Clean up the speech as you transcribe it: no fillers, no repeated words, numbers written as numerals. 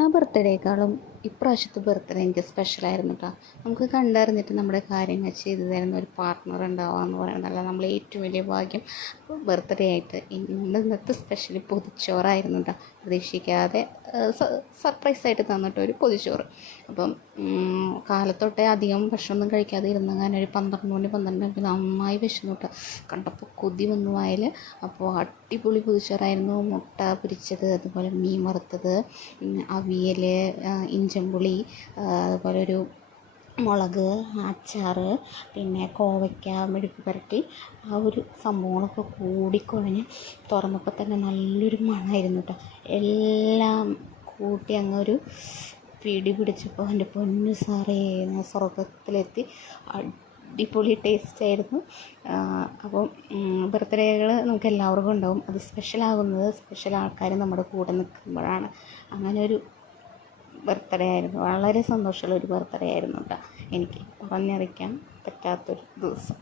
എല്ലാ ബർത്ത്ഡേക്കാളും ഇപ്രാവശ്യത്തെ ബർത്ത്ഡേ എനിക്ക് സ്പെഷ്യലായിരുന്നു കേട്ടോ. നമുക്ക് കണ്ടറിഞ്ഞിട്ട് നമ്മുടെ കാര്യങ്ങൾ ചെയ്തു തരുന്ന ഒരു പാർട്ട്ണർ ഉണ്ടാവുക എന്ന് പറയുന്നതല്ല നമ്മളെ ഏറ്റവും വലിയ ഭാഗ്യം. അപ്പോൾ ബർത്ത്ഡേ ആയിട്ട് നമ്മുടെ ഇന്നത്തെ സ്പെഷ്യലി പൊതിച്ചോറായിരുന്നു കേട്ടോ. പ്രതീക്ഷിക്കാതെ സർപ്രൈസായിട്ട് തന്നിട്ട് ഒരു പൊതിച്ചോറ്. അപ്പം കാലത്തൊട്ടേ അധികം ഭക്ഷണമൊന്നും കഴിക്കാതെ ഇരുന്ന ഞാൻ ഒരു 12 നന്നായി വിശന്നു കേട്ടോ. കണ്ടപ്പോൾ കൊതി വന്നു വായിൽ. അപ്പോൾ അടിപൊളി പൊതിച്ചോറായിരുന്നു. മുട്ട പൊരിച്ചത്, അതുപോലെ മീൻ വറുത്തത്, അവിയൽ, ഇഞ്ചമ്പുളി, അതുപോലെ ഒരു മുളക്, അച്ചാർ, പിന്നെ കോവയ്ക്ക മെഴുക്ക് പുരട്ടി, ആ ഒരു സംഭവങ്ങളൊക്കെ കൂടിക്കുഴഞ്ഞ് തുറന്നപ്പോൾ തന്നെ നല്ലൊരു മണമായിരുന്നു കേട്ടോ. എല്ലാം കൂട്ടി അങ്ങൊരു പിടി പിടിച്ചപ്പോൾ എൻ്റെ പൊന്നു സാറേ ഞാൻ സ്വർഗത്തിലെത്തി. അടിപൊളി ടേസ്റ്റായിരുന്നു. അപ്പം ബർത്ത്ഡേകൾ നമുക്ക് എല്ലാവർക്കും ഉണ്ടാവും. അത് സ്പെഷ്യലാകുന്നത് സ്പെഷ്യൽ ആൾക്കാർ നമ്മുടെ കൂടെ നിൽക്കുമ്പോഴാണ്. അങ്ങനെ ഒരു ബർത്ത്ഡേ ആയിരുന്നു. വളരെ സന്തോഷമുള്ളൊരു ബർത്ത്ഡേ ആയിരുന്നു കേട്ടോ എനിക്ക്. പറഞ്ഞറിയിക്കാൻ പറ്റാത്തൊരു ദിവസം.